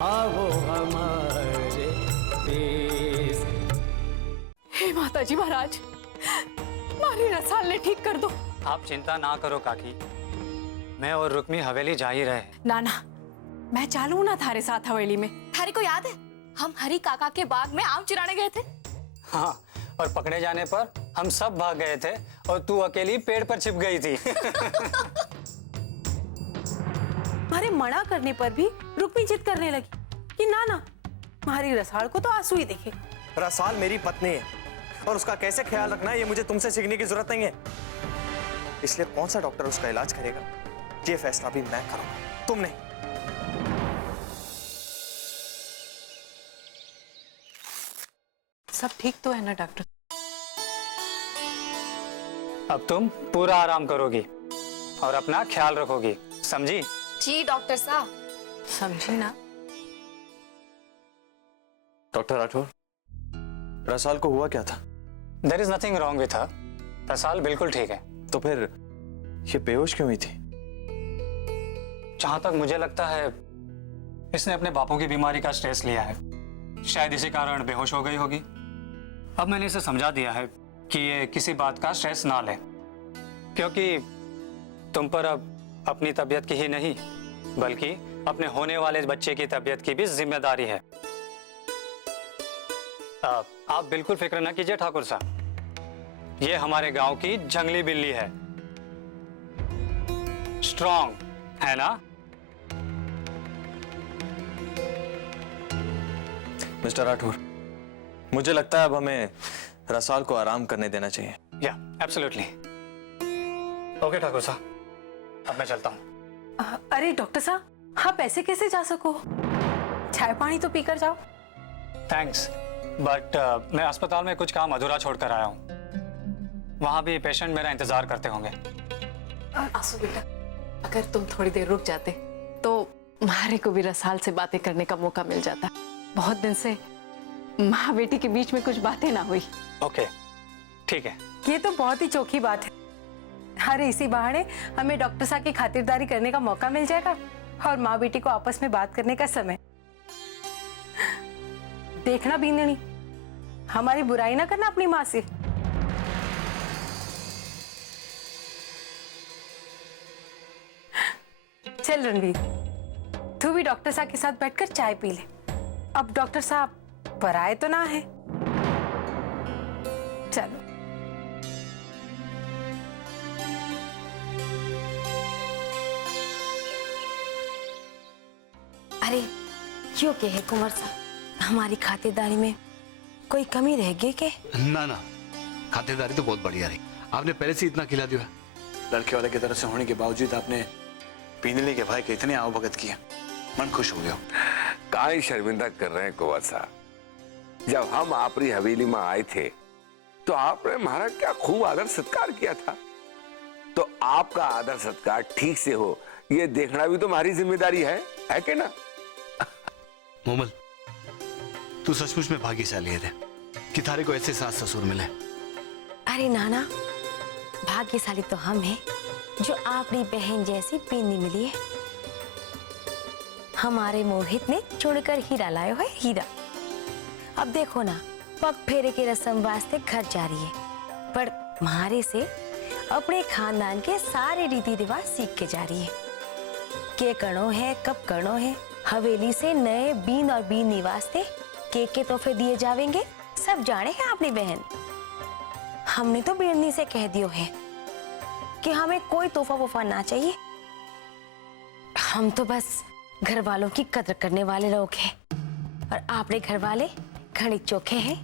आओ हमारे देश। हे माताजी महाराज, मारी रसाल ने ठीक कर दो। आप चिंता ना करो काकी, मैं और रुक्मी हवेली जा ही रहे। नाना, मैं चालू ना थारे साथ हवेली में। थारे को याद है हम हरी काका के बाग में आम चुराने गए थे? हाँ, और पकड़े जाने पर हम सब भाग गए थे और तू अकेली पेड़ पर छिप गई थी। हमारे मना करने पर भी रुक्मी जिद करने लगी कि ना ना, हमारी रसाल को तो आंसू ही दिखे। रसाल मेरी पत्नी है और उसका कैसे ख्याल रखना है ये मुझे तुमसे सीखने की जरूरत नहीं है। इसलिए कौन सा डॉक्टर उसका इलाज करेगा ये फैसला भी मैं करूंगा, तुम नहीं। सब ठीक तो है ना डॉक्टर? अब तुम पूरा आराम करोगी और अपना ख्याल रखोगी, समझी? जी डॉक्टर साहब। समझी ना? डॉक्टर राठौर, रसाल को हुआ क्या था? There is nothing wrong with her. Rasal बिल्कुल ठीक है। तो फिर ये बेहोश क्यों हुई थी? जहां तक मुझे लगता है इसने अपने बापू की बीमारी का स्ट्रेस लिया है, शायद इसी कारण बेहोश हो गई होगी। अब मैंने इसे समझा दिया है कि ये किसी बात का स्ट्रेस ना ले, क्योंकि तुम पर अब अपनी तबीयत की ही नहीं बल्कि अपने होने वाले बच्चे की तबीयत की भी जिम्मेदारी है। आप बिल्कुल फिक्र ना कीजिए ठाकुर साहब, ये हमारे गांव की जंगली बिल्ली है, स्ट्रॉन्ग है ना? मिस्टर राठौर, मुझे लगता है अब हमें रसाल को आराम करने देना चाहिए। या एब्सोल्युटली। ओके ठाकुर साहब, अब मैं चलता हूँ। अरे डॉक्टर साहब, आप ऐसे कैसे जा सको? चाय पानी तो पीकर जाओ। थैंक्स, बट मैं अस्पताल में कुछ काम अधूरा छोड़कर आया हूँ। वहां भी पेशेंट मेरा इंतजार करते होंगे। आंसू बेटा, अगर तुम थोड़ी देर रुक जाते तो मारे को भी रसाल से बातें करने का मौका मिल जाता। बहुत दिन से माँ बेटी के बीच में कुछ बातें ना हुई। ओके, ठीक है। ये तो बहुत ही चौखी बात है। अरे इसी बहाने हमें डॉक्टर साहब की खातिरदारी करने का मौका मिल जाएगा और माँ बेटी को आपस में बात करने का समय। देखना बींदनी, हमारी बुराई ना करना अपनी माँ से। चल रणवीर, तू भी डॉक्टर साहब के साथ बैठकर चाय पी ले। अब डॉक्टर साहब पराए तो ना है। चलो। अरे क्यों कहे कुंवर साहब, हमारी खातिरदारी में कोई कमी रह गई के? ना ना, खातिरदारी तो बहुत बढ़िया रही। आपने पहले से इतना खिला दिया। लड़के वाले की तरफ से होने के बावजूद आपने पीनली के भाई के इतने आवभगत किया, मन खुश हो गया। काहे शर्मिंदा कर रहे हैं कुंवर साहब? जब हम आपरी हवेली में आए थे तो आपने हमारा क्या खूब आदर सत्कार किया था। तो आपका आदर सत्कार ठीक से हो ये देखना भी तो हमारी जिम्मेदारी है कि ना? मोमल, तू सचमुच में भाग्यशाली है कि थारे को ऐसे सास ससुर मिले। अरे नाना, भाग्यशाली तो हम हैं जो आपकी बहन जैसी पीनी मिली है। हमारे मोहित ने चुनकर हीरा लाया है, हीरा। अब देखो ना, पग फेरे के रस्म वास्ते घर जा रही है, पर हमारे से अपने खानदान के सारे रीति रिवाज सीख के जा रही है। के कणो है, कब कणो है, हवेली से नए बीन और बीन निवास्ते के तोहफे दिए जावेंगे, सब जाने हैं अपनी बहन। हमने तो बीरनी से कह दियो है कि हमें कोई तोहफा वोफा ना चाहिए। हम तो बस घर वालों की कदर करने वाले लोग हैं और आपने घर वाले घड़ी चोखे हैं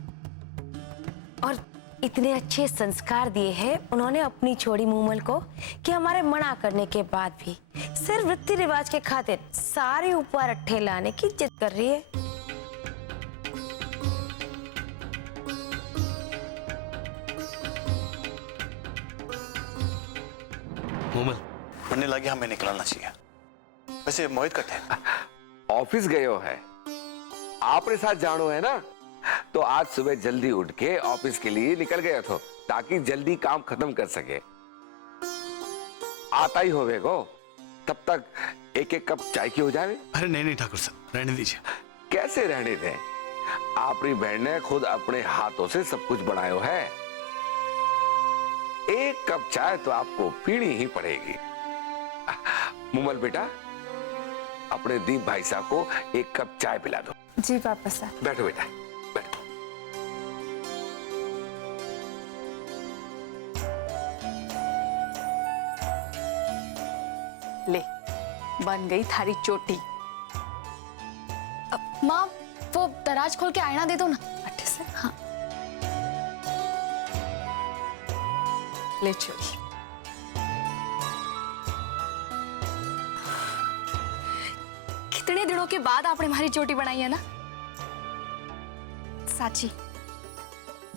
और इतने अच्छे संस्कार दिए हैं उन्होंने अपनी छोड़ी मूमल को कि हमारे मना करने के बाद भी सिर्फ रीति रिवाज के खातिर सारे ऊपर अट्ठे लाने की जिद कर रही है। मोमल, पढ़ने लगे, हमें निकलना चाहिए। वैसे मोहित कटे ऑफिस गए हो है, आपने साथ जानो है ना? तो आज सुबह जल्दी उठ के ऑफिस के लिए निकल गया था ताकि जल्दी काम खत्म कर सके। आता ही होवेगो, तब तक एक एक कप चाय की हो जाए? अरे नहीं नहीं ठाकुर साहब, रहने दीजिए। कैसे रहने दें? आपकी बहन ने खुद अपने हाथों से सब कुछ बनाया है। एक कप चाय तो आपको पीनी ही पड़ेगी। मुमल बेटा, अपने दीप भाई साहब को एक कप चाय पिला दो। जी पापा साहब। बैठो बेटा, बैठो। ले, बन गई थारी चोटी। माँ, वो दराज खोल के आईना दे दो ना। अच्छे से हाँ। ले चोरी। कितने दिनों के बाद आपने हमारी चोटी बनाई है ना साची।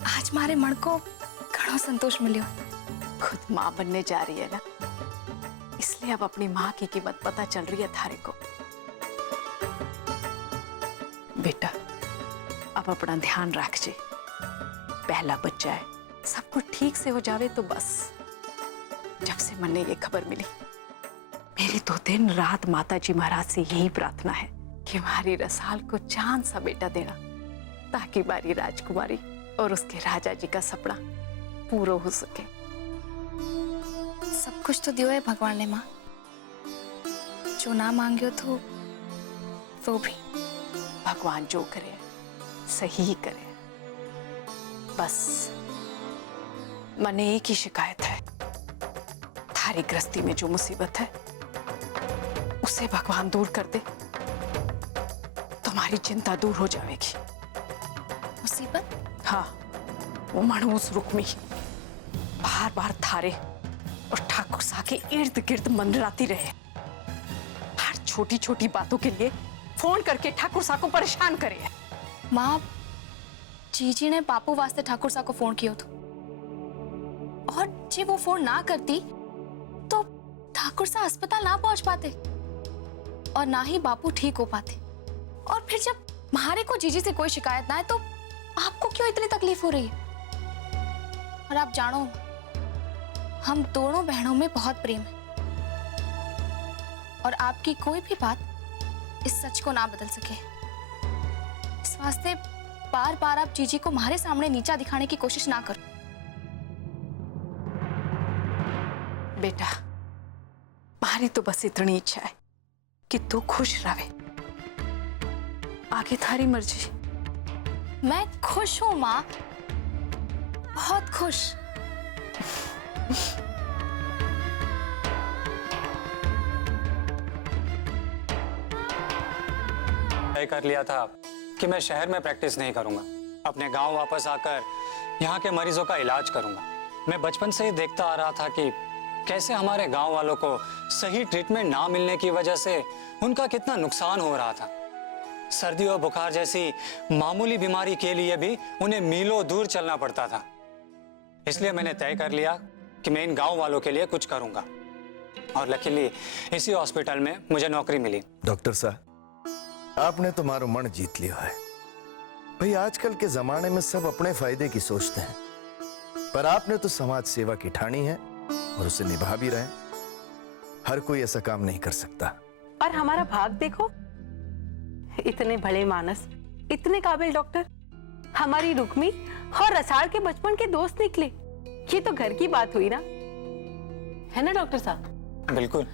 आज मारे मन को घणो संतोष मिलियो। खुद माँ बनने जा रही है ना, इसलिए अब अपनी माँ की कीमत पता चल रही है थारे को। बेटा, अब अपना ध्यान रखजे। पहला बच्चा है, सब कुछ ठीक से हो जावे तो बस। जब से मन ने ये खबर मिली, मेरी तो दिन रात माता जी महाराज से यही प्रार्थना है कि हमारी रसाल को चांद सा बेटा देना, ताकि हमारी राजकुमारी और उसके राजा जी का सपना पूरा हो सके। सब कुछ तो दियो है भगवान ने माँ, जो ना मांगियो तो वो भी। भगवान जो करे सही ही करे। बस मने एक ही शिकायत है, थारी गृहस्थी में जो मुसीबत है उसे भगवान दूर कर दे, तुम्हारी चिंता दूर हो जाएगी। मुसीबत? हाँ, वो मनहूस रुक्मी बार बार थारे और ठाकुर सा के इर्द गिर्द मंडराती रहे। हर छोटी छोटी बातों के लिए फोन करके ठाकुर सा को परेशान करे। माँ, जीजी ने बापू वास्ते ठाकुर सा को फोन किया था, और जे वो फोन ना करती तो ठाकुर सा अस्पताल ना पहुंच पाते और ना ही बापू ठीक हो पाते। और फिर जब हमारे को जीजी से कोई शिकायत ना है तो आपको क्यों इतनी तकलीफ हो रही है? और आप जानो, हम दोनों बहनों में बहुत प्रेम है और आपकी कोई भी बात इस सच को ना बदल सके। इस वास्ते बार बार आप जीजी को हमारे सामने नीचा दिखाने की कोशिश ना करो। बेटा, हमारी तो बस इतनी इच्छा है कि तू खुश रहे। आगे थारी मर्जी। मैं खुश हूं माँ, बहुत खुश। तय कर लिया था कि मैं शहर में प्रैक्टिस नहीं करूंगा, अपने गांव वापस आकर यहाँ के मरीजों का इलाज करूंगा। मैं बचपन से ही देखता आ रहा था कि कैसे हमारे गांव वालों को सही ट्रीटमेंट ना मिलने की वजह से उनका कितना नुकसान हो रहा था। सर्दी और बुखार जैसी मामूली बीमारी के लिए भी उन्हें मीलों दूर चलना पड़ता था। इसलिए मैंने तय कर लिया कि मैं इन गांव वालों के लिए कुछ करूंगा, और लकीली इसी हॉस्पिटल में मुझे नौकरी मिली। डॉक्टर साहब, आपने तुम्हारा मन जीत लिया है। भाई, आजकल के जमाने में सब अपने फायदे की सोचते हैं, पर आपने तो समाज सेवा की ठानी है और उसे निभा भी रहे। हर कोई ऐसा काम नहीं कर सकता। और हमारा भाग देखो, इतने भले मानस, इतने काबिल डॉक्टर, हमारी रुक्मी और रसाल के बचपन के दोस्त निकले। ये तो घर की बात हुई ना, है ना डॉक्टर साहब? बिल्कुल।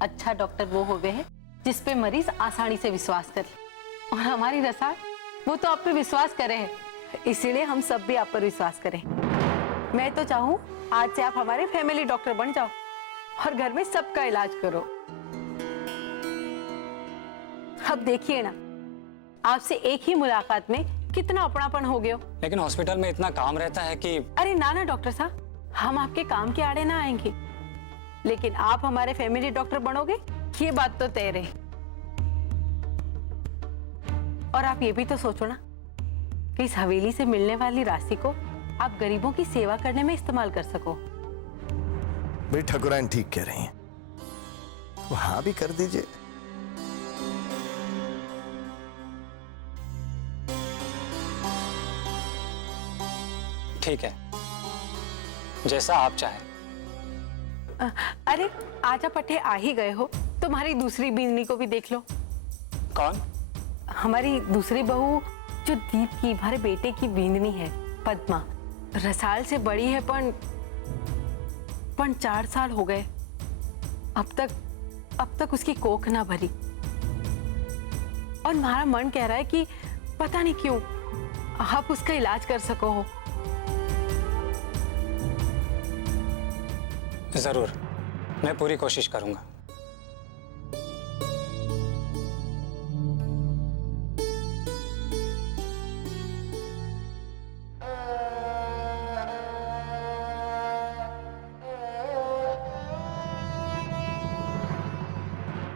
अच्छा डॉक्टर वो हो गए हैं जिस पे मरीज आसानी से विश्वास कर ले, और हमारी रसाल वो तो आप पे विश्वास करे है, इसीलिए हम सब भी आप पर विश्वास करें। मैं तो चाहूँ आज से आप हमारे फैमिली डॉक्टर बन जाओ और घर में सबका इलाज करो। अब देखिए ना, आपसे एक ही मुलाकात में कितना अपनापन हो गया। लेकिन हॉस्पिटल में इतना काम रहता है कि। अरे ना ना डॉक्टर साहब, हम आपके काम के आड़े ना आएंगे, लेकिन आप हमारे फैमिली डॉक्टर बनोगे ये बात तो तय रहे। और आप ये भी तो सोचो ना कि इस हवेली से मिलने वाली राशि को आप गरीबों की सेवा करने में इस्तेमाल कर सको। भाई, ठाकुराइन ठीक कह रही हैं, तो हाँ भी कर दीजिए। ठीक है, जैसा आप चाहें। अरे आजा पट्टे, आ ही गए हो तुम्हारी दूसरी बींदनी को भी देख लो। कौन? हमारी दूसरी बहू जो दीप की, हमारे बेटे की बींदनी है, पद्मा। रसाल से बड़ी है, पण 4 साल हो गए अब तक उसकी कोख ना भरी। और हमारा मन कह रहा है कि पता नहीं क्यों आप उसका इलाज कर सको हो। जरूर, मैं पूरी कोशिश करूंगा।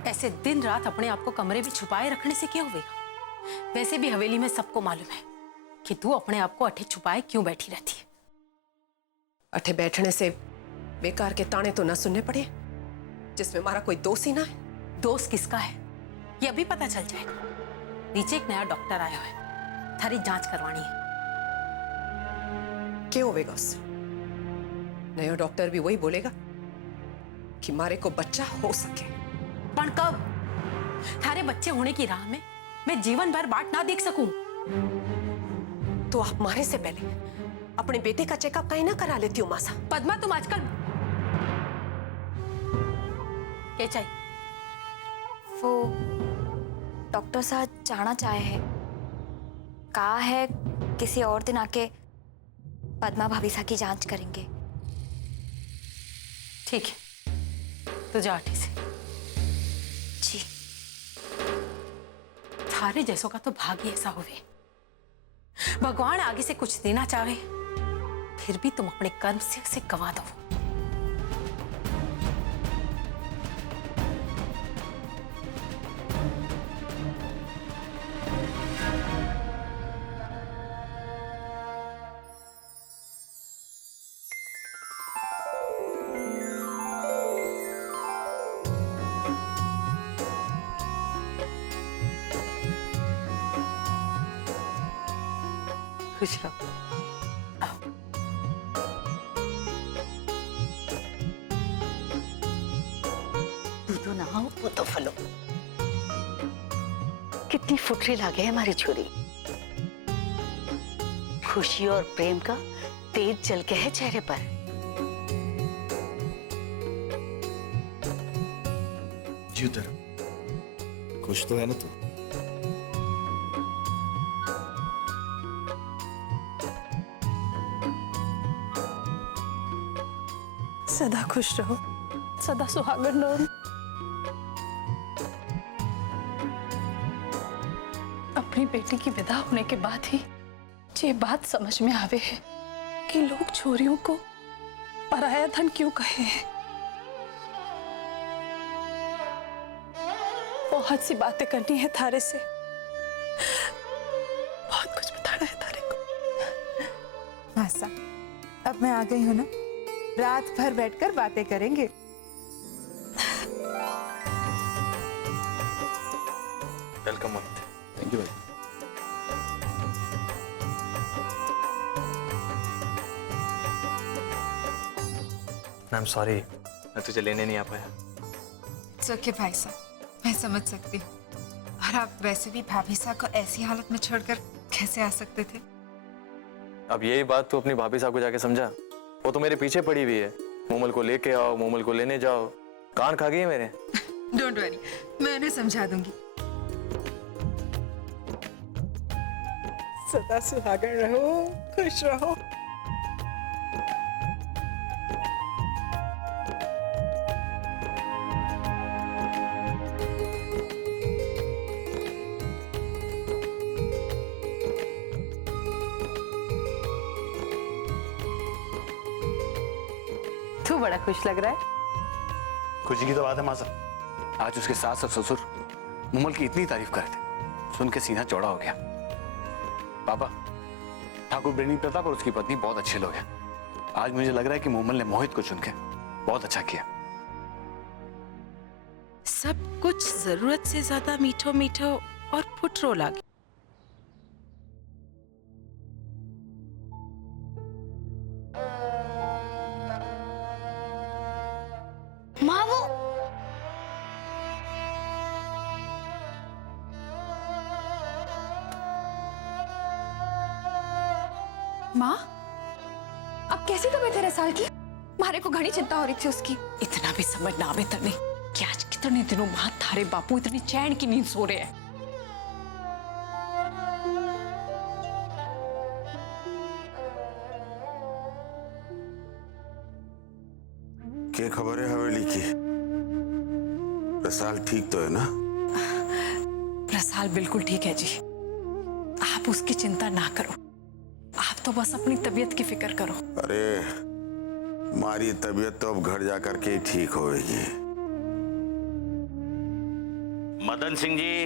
ऐसे दिन रात अपने आप को कमरे में छुपाए रखने से क्या होगा? वैसे भी हवेली में सबको मालूम है कि तू अपने आप को अठे छुपाए क्यों बैठी रहती है। अठे बैठने से बेकार के ताने तो न सुनने पड़े जिसमें हमारा कोई दोष ही ना है। दोस्त किसका है ये अभी पता चल जाएगा। नीचे एक नया डॉक्टर आया है, थारी जांच करवानी है। क्या होगा उससे? नया डॉक्टर भी वही बोलेगा कि मारे को बच्चा हो सके। पर कब? थारे बच्चे होने की राह में मैं जीवन भर बाट ना देख सकूं। तो आप मारे से पहले अपने बेटे का चेकअप कहीं ना करा लेती हूँ मासा। पद्मा, तुम आजकल क्या चाहिए? वो डॉक्टर साहब जाना चाहे है, कहा है किसी और दिन आके पद्मा भाभी सा की जांच करेंगे। ठीक है, तो जा आटी से। जी। थारे जैसों का तो भाग्य ऐसा हुए, भगवान आगे से कुछ देना चाहे फिर भी तुम अपने कर्म से उसे गवा दो। खुश रहो। दूधो नहाओ, वो तो फलो। कितनी फुटरी लागे है हमारी छोरी। खुशी और प्रेम का तेज जल के है चेहरे पर। जी उधर खुश तो है ना तू? सदा खुश रहो, सदा सुहागन रहो। अपनी बेटी की विदा होने के बाद ही ये बात समझ में आवे है कि लोग छोरियों को पराया धन क्यों कहे हैं। बहुत सी बातें करनी है थारे से, बहुत कुछ बताना है थारे को। मासा, अब मैं आ गई हूँ ना, रात भर बैठकर बातें करेंगे। वेलकम। थैंक यू भाई। मैम सॉरी, मैं तुझे लेने नहीं आ पाया। It's okay भाई साहब, मैं समझ सकती हूँ। और आप वैसे भी भाभी साहब को ऐसी हालत में छोड़कर कैसे आ सकते थे? अब यही बात तू अपनी भाभी साहब को जाके समझा। वो तो मेरे पीछे पड़ी हुई है, मोमल को लेके आओ, मोमल को लेने जाओ। कान खा गई है मेरे। डोंट वरी, मैं उन्हें समझा दूंगी। सदा सुहागन रहो, खुश रहो। तू बड़ा खुश लग रहा है। खुशी की तो बात है मासा, आज उसके सास और ससुर मुमल की इतनी तारीफ कर रहे थे, सुन के सीना चौड़ा हो गया। पापा, ठाकुर बेनी प्रताप और उसकी पत्नी बहुत अच्छे लोग हैं। आज मुझे लग रहा है कि मुमल ने मोहित को चुन के बहुत अच्छा किया। सब कुछ जरूरत से ज्यादा मीठो मीठो और फुटरो लागे। माँ, वो माँ, अब कैसी तबीयत है रसाल की? मारे को घनी चिंता हो रही थी उसकी। इतना भी समझ ना आवे तने कि आज कितने दिनों बाद थारे बापू इतनी चैन की नींद सो रहे हैं। क्या खबर है हवेली की? रसाल ठीक तो है ना? रसाल बिल्कुल ठीक है जी। आप उसकी चिंता ना करो, आप तो बस अपनी तबीयत की फिक्र करो। अरे हमारी तबीयत तो अब घर जा करके ही ठीक होगी। मदन सिंह जी,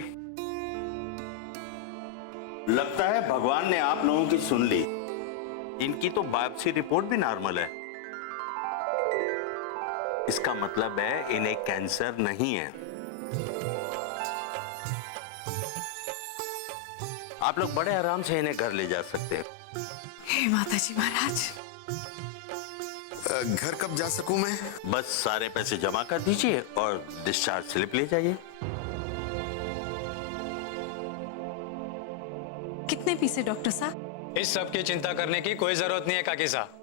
लगता है भगवान ने आप लोगों की सुन ली। इनकी तो बायोप्सी रिपोर्ट भी नॉर्मल है। इसका मतलब है इन्हें कैंसर नहीं है। आप लोग बड़े आराम से इन्हें घर ले जा सकते हैं। हे माता जी महाराज। घर कब जा सकूं मैं? बस सारे पैसे जमा कर दीजिए और डिस्चार्ज स्लिप ले जाइए। कितने पीसे डॉक्टर साहब? इस सब की चिंता करने की कोई जरूरत नहीं है काकी साहब।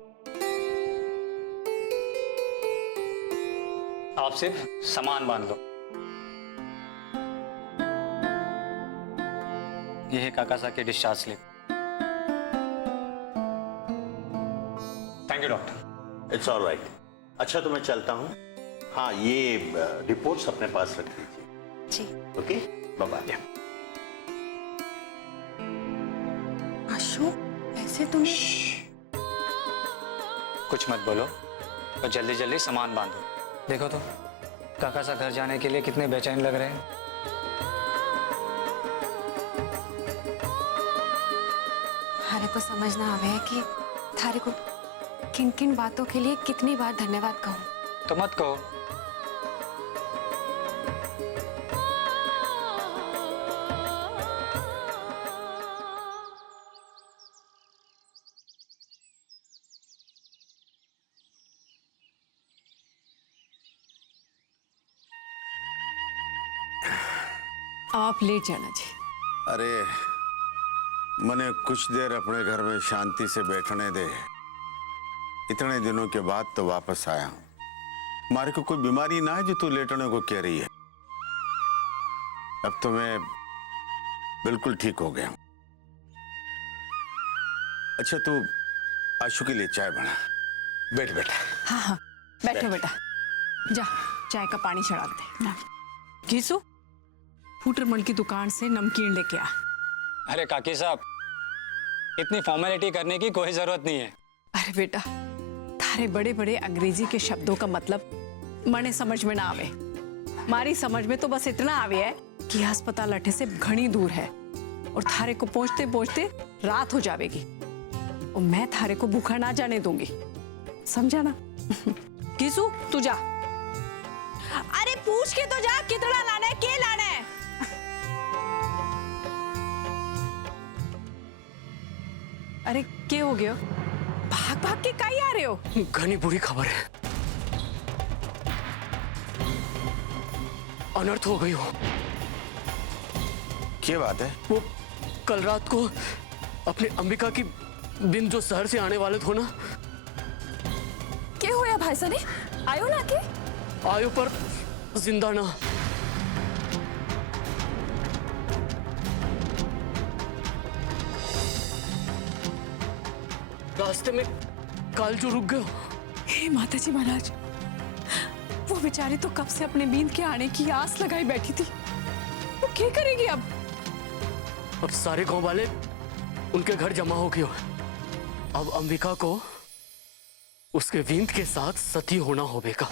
आप सिर्फ सामान बांध लो। यह है काका साहब की discharge slip. Thank you doctor. It's all right. अच्छा तो मैं चलता हूँ। हाँ, ये रिपोर्ट्स अपने पास रख लीजिए। जी। Okay, bye bye. आशु, ऐसे तुम्हें कुछ मत बोलो और जल्दी जल्दी सामान बांधो। देखो तो काका साहब घर जाने के लिए कितने बेचैन लग रहे हैं। थारे को समझ ना आवे है कि थारे को किन किन बातों के लिए कितनी बार धन्यवाद कहूँ। तो मत कहो। आप लेट जाना जी। अरे मने कुछ देर अपने घर में शांति से बैठने दे। इतने दिनों के बाद तो वापस आया हूं। हमारे को कोई बीमारी ना है जो तू लेटने को कह रही है। अब तो मैं बिल्कुल ठीक हो गया हूं। अच्छा तू आशु के लिए चाय बना। बैठ बेटा। हाँ हाँ बैठो बेटा। जा चाय का पानी चढ़ा दे। घीसू, फूटरमल की दुकान से नमकीन लेके आ। अरे काकी साहब, इतनी फॉर्मेलिटी करने की कोई जरूरत नहीं है। अरे बेटा, थारे बड़े बड़े अंग्रेजी के शब्दों का मतलब मने समझ में ना आवे। मारी समझ में तो बस इतना आवे है कि अस्पताल अठे से घनी दूर है और थारे को पहुंचते पहुंचते रात हो जाएगी और मैं थारे को भूखा ना जाने दूंगी, समझा ना? किसू तू जा। अरे पूछ के तो जा कितना लाना है, क्या लाना है? अरे क्या हो गया? भाग भाग के काई आ रहे हो? घनी बुरी खबर है, अनर्थ हो गई हो। क्या बात है? वो कल रात को अपने अंबिका की बिन जो शहर से आने वाले थे ना। क्या हुआ भाई साहब? आयो ना के? आयो पर जिंदा ना। रास्ते में काल जो रुक गए। हे माता जी महाराज, वो बेचारी तो कब से अपने बींद के आने की आस लगाई बैठी थी। वो क्या करेगी अब? अब सारे गांव वाले उनके घर जमा हो गए। अब अंबिका को उसके बींद के साथ सती होना होगा।